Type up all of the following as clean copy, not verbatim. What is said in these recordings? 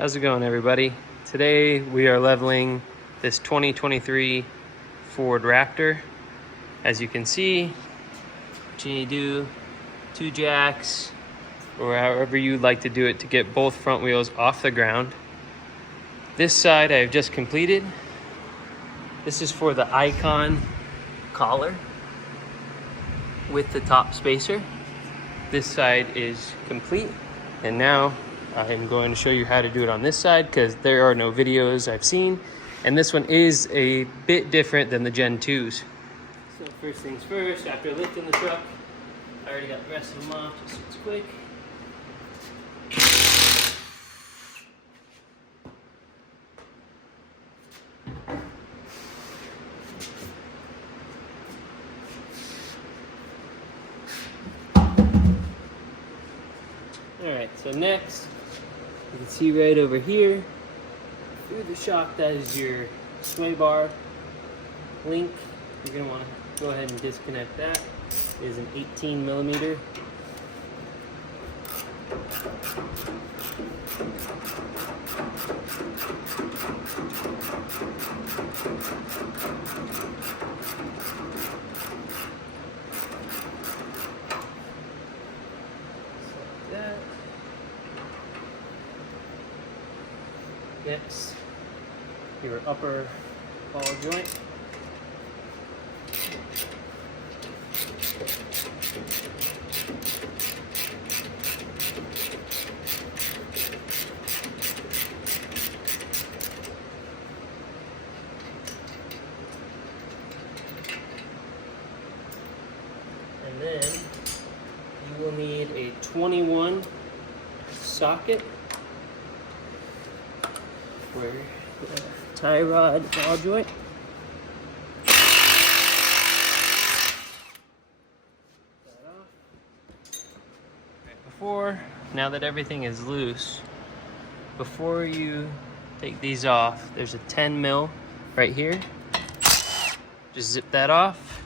How's it going, everybody? Today we are leveling this 2023 Ford Raptor. As you can see, what you need to do, 2 jacks, or however you'd like to do it to get both front wheels off the ground. This side I have just completed. This is for the Icon collar with the top spacer. This side is complete, and now I'm going to show you how to do it on this side because there are no videos I've seen, and this one is a bit different than the Gen 2s. So first things first, after lifting the truck, I already got the rest of them off, just so it's quick. Alright, so next, you can see right over here, through the shock, that is your sway bar link. You're going to want to go ahead and disconnect that. It is an 18 millimeter. Next, your upper ball joint. And then you will need a 21 socket for the tie rod ball joint. Now that everything is loose, before you take these off, there's a 10 mil right here. Just zip that off,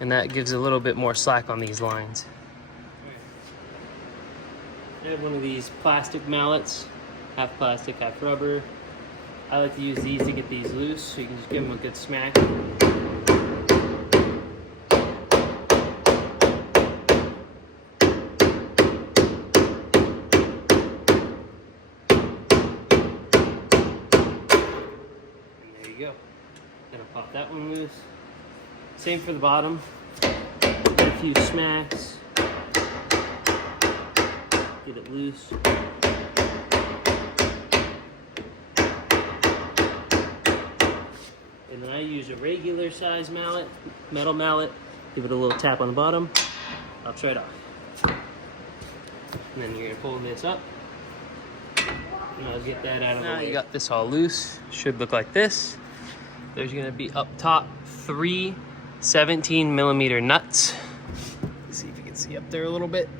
and that gives a little bit more slack on these lines. I have one of these plastic mallets, half plastic, half rubber. I like to use these to get these loose, so you can just give them a good smack. Go. Gonna pop that one loose. Same for the bottom. Get a few smacks. Get it loose. And then I use a regular size mallet, metal mallet. Give it a little tap on the bottom. I'll try it off. And then you're gonna pull this up. And I'll get that out of the way. Now you got this all loose. Should look like this. There's gonna be up top 3 17 millimeter nuts. Let's see if you can see up there a little bit.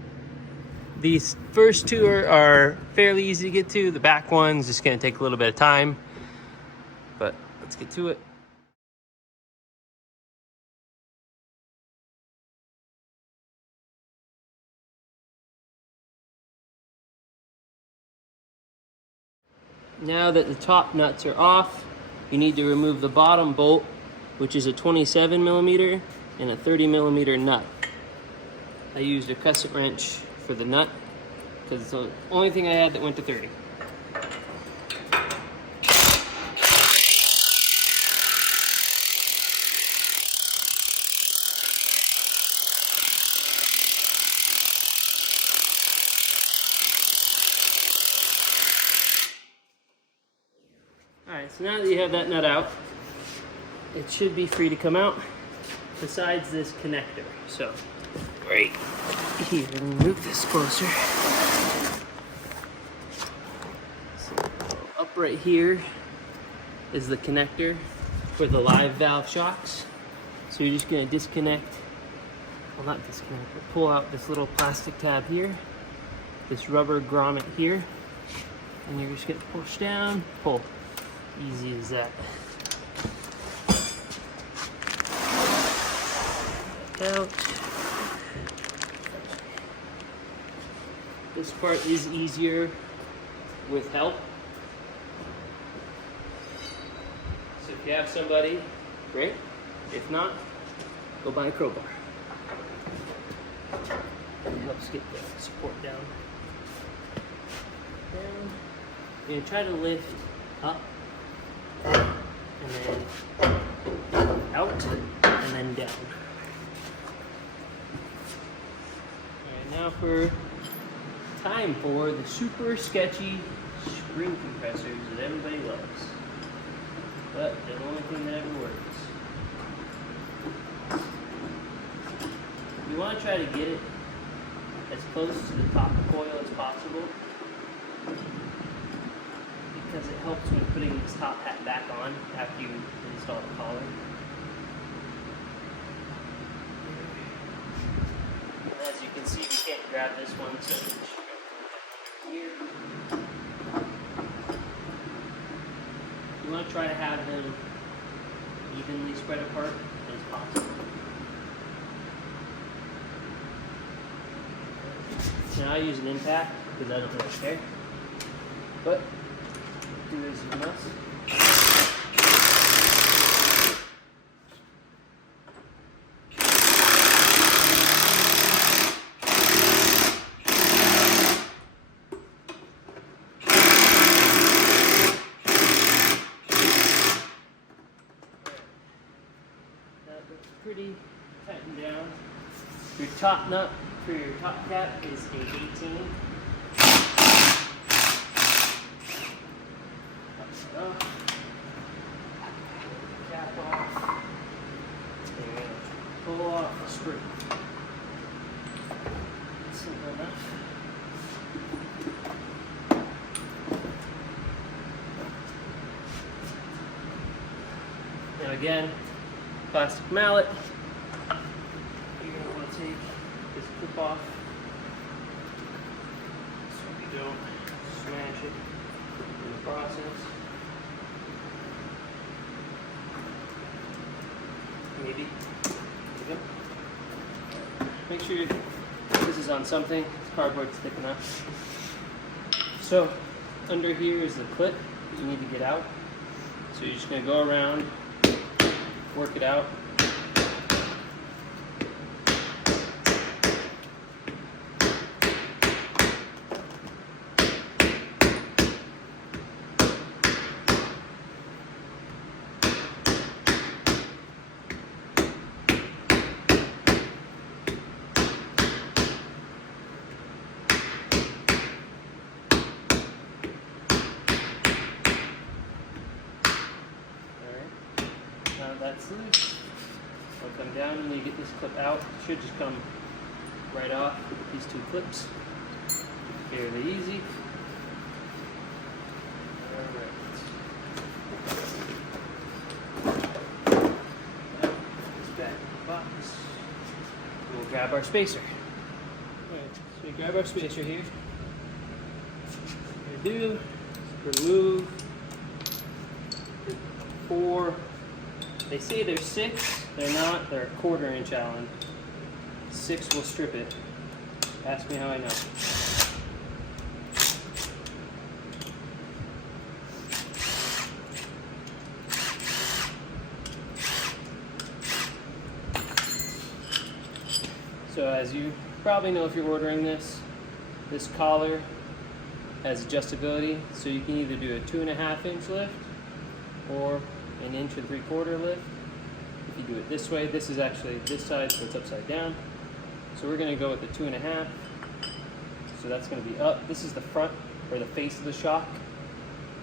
These first 2 are fairly easy to get to. The back one's just gonna take a little bit of time, but let's get to it. Now that the top nuts are off, you need to remove the bottom bolt, which is a 27 millimeter and a 30 millimeter nut. I used a crescent wrench for the nut because it's the only thing I had that went to 30. Alright, so now that you have that nut out, it should be free to come out, besides this connector. So, right here, move this closer. So, up right here is the connector for the live valve shocks. So you're just going to disconnect, well, not disconnect, but pull out this little plastic tab here, this rubber grommet here, and you're just going to push down, pull. Easy as that. Out. This part is easier with help. So if you have somebody, great. If not, go buy a crowbar. It helps get the support down. Down. You're gonna try to lift up, and then out, and then down. Alright, now time for the super sketchy spring compressors that everybody loves. But the only thing that ever works. You want to try to get it as close to the top coil as possible, because it helps when putting this top hat back on after you install the collar. And as you can see, we can't grab this one, so we just go here. You want to try to have them evenly spread apart as possible. Now I use an impact because I don't really care, but do as you must. That looks pretty tightened down. Your top nut for your top cap is a 18. Cap off. And pull off the screw. Simple enough. Now again, plastic mallet. You're going to want to take this clip off so you don't smash it in the process. Maybe. There you go. Make sure this is on something. This cardboard's thick enough. So under here is the clip that you need to get out. So you're just going to go around, work it out. Now that's loose. It'll come down and you get this clip out. It should just come right off with these two clips. Fairly easy. Alright. Now, put this back in the box. We'll grab our spacer. Alright, so we grab our spacer here. What we do is remove the 4. They say they're 6, they're not, they're a 1/4 inch Allen. 6 will strip it. Ask me how I know. So as you probably know if you're ordering this collar has adjustability, so you can either do a 2.5 inch lift or an 1 3/4 lift. If you do it this way, this is actually this side, so it's upside down. So we're going to go with the 2.5. So that's going to be up. This is the front or the face of the shock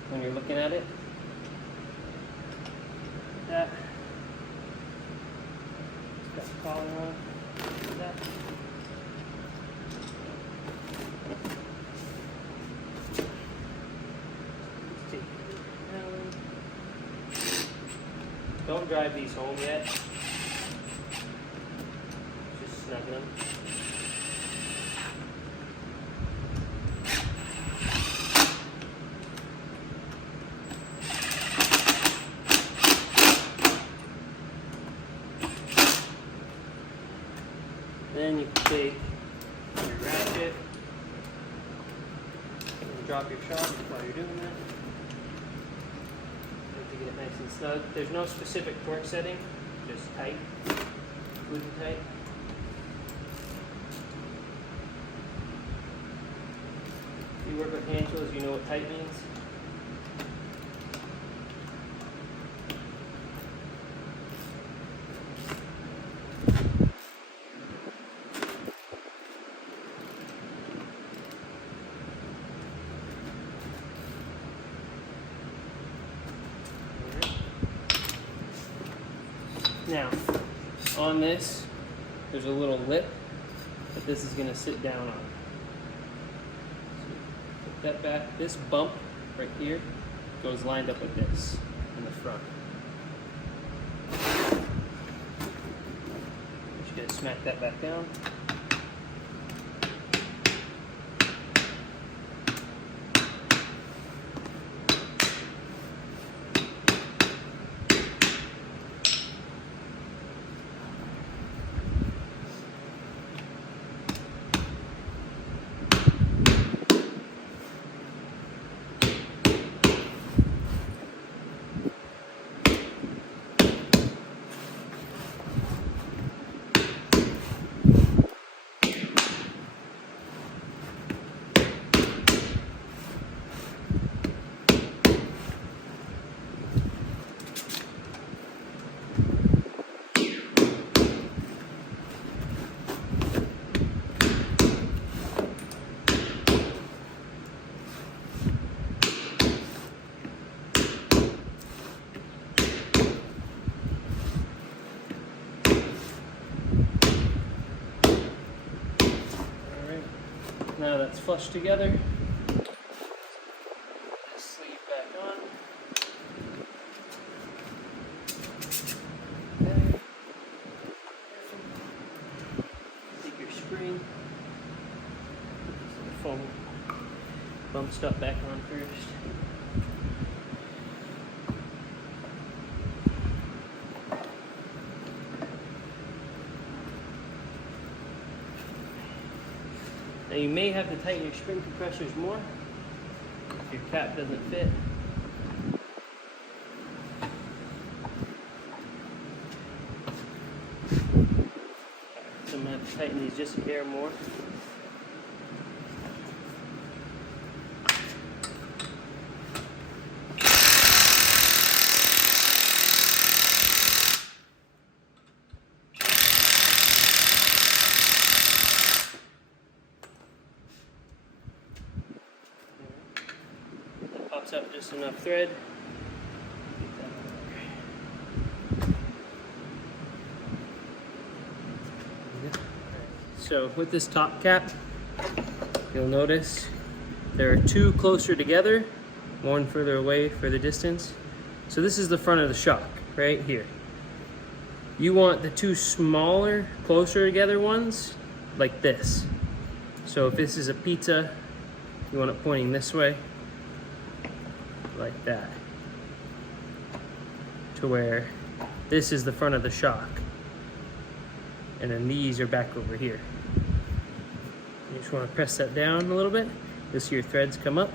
when you're looking at it. That. Got the collar on. That. Don't drive these home yet. Just snug them. Then you can take your ratchet and drop drop your shock while you're doing that. To get it nice and snug. There's no specific torque setting, just tight, good and tight. If you work with hand tools, you know what tight means. Now, on this, there's a little lip that this is going to sit down on. So put that back. This bump right here goes lined up with this in the front. Just going to smack that back down. Now that's flushed together. Put this sleeve back on. Okay. Take your spring. Some foam bump stuff back on first. Now you may have to tighten your spring compressors more if your cap doesn't fit. So I'm going to have to tighten these just a hair more. Pops up just enough thread. So with this top cap, you'll notice there are two closer together, one further away for the distance. So this is the front of the shock right here. You want the two smaller, closer together ones like this. So if this is a pizza, you want it pointing this way, like that, to where this is the front of the shock, and then these are back over here. You just want to press that down a little bit. You'll see your threads come up.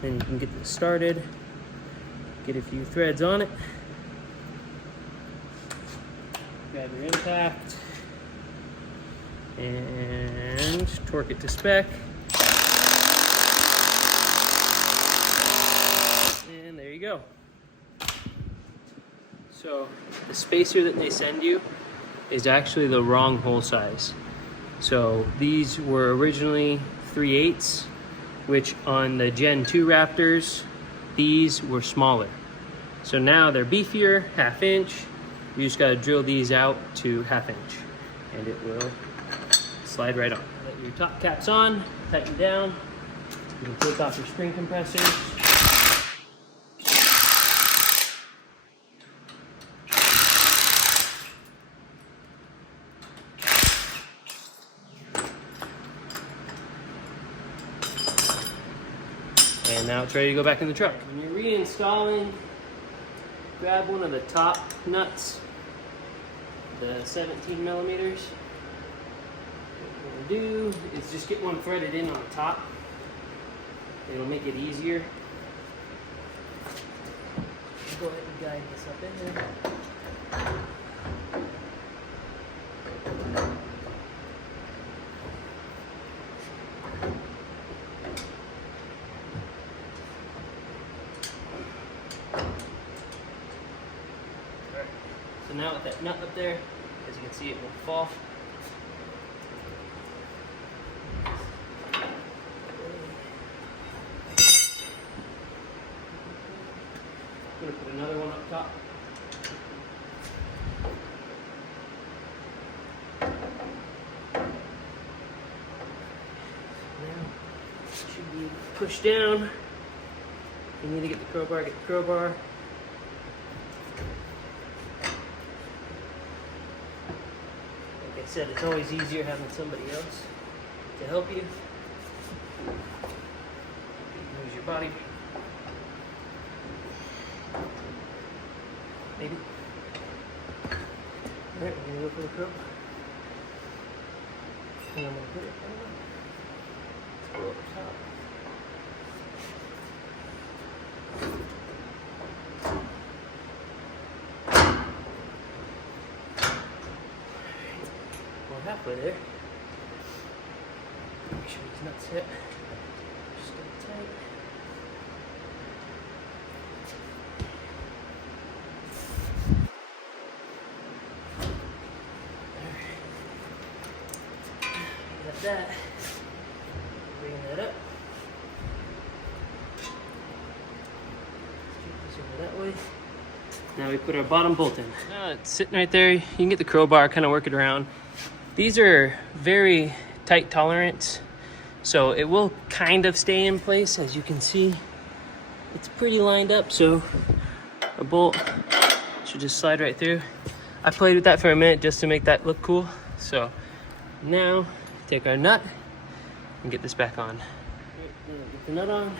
Then you can get this started. Get a few threads on it. Grab your impact and torque it to spec. And there you go. So the spacer that they send you is actually the wrong hole size. So these were originally 3/8, which on the Gen 2 Raptors, these were smaller. So now they're beefier, 1/2 inch. You just gotta drill these out to 1/2 inch and it will slide right on. Let your top caps on, tighten down. You can take off your spring compressors. And now it's ready to go back in the truck. When you're reinstalling, grab one of the top nuts, the 17 millimeters. What we're gonna do is just get one threaded in on the top. It'll make it easier. Go ahead and guide this up in there. So now with that nut up there, as you can see, it will fall. I'm going to put another one up top. Now, it should be pushed down. You need to get the crowbar, get the crowbar. Like I said, it's always easier having somebody else to help you. Use your body. Maybe. Alright, we're gonna go for the crowbar. And I'm gonna put it on. Let's go up top. We're halfway there. Make sure these nuts hit. Just get tight. Got that. Bring that up. Keep this over that way. Now we put our bottom bolt in. Now it's sitting right there. You can get the crowbar, kind of work it around. These are very tight tolerance, so it will kind of stay in place. As you can see, it's pretty lined up, so a bolt should just slide right through. I played with that for a minute just to make that look cool. So now take our nut and get this back on. Get the nut on.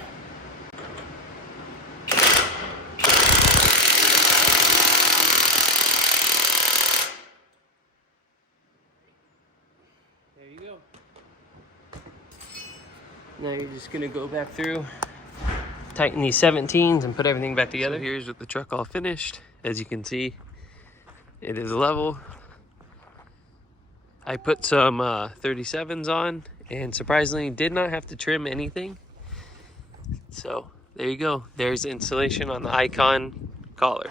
There you go. Now you're just gonna go back through, tighten these 17s and put everything back together. So here's with the truck all finished. As you can see, it is level. I put some 37s on and surprisingly did not have to trim anything. So there you go. There's installation on the Icon collar.